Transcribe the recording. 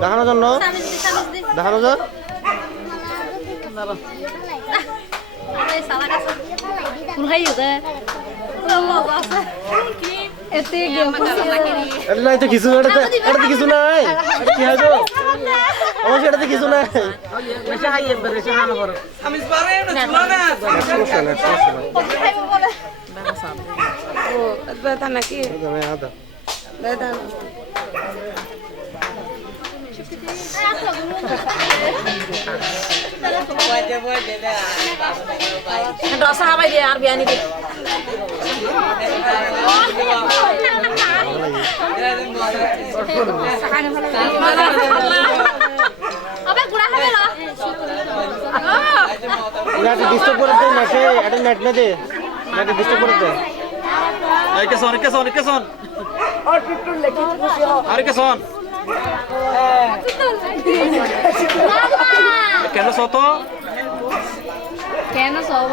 দেখানোর জন্য দেখানো যায় নাই তো কিছু এটাতে কিছু নাই কি হয় অবশ্যই এটাতে কিছু নাই নাকি রসা খাবাই দিয়ে আর বিয়ানি দিয়ে ডিস্টার্ব করে দেয় নাকি এটা নেট না দে নাকি ডিস্টার্ব করে দেয় কেন সত কেন সব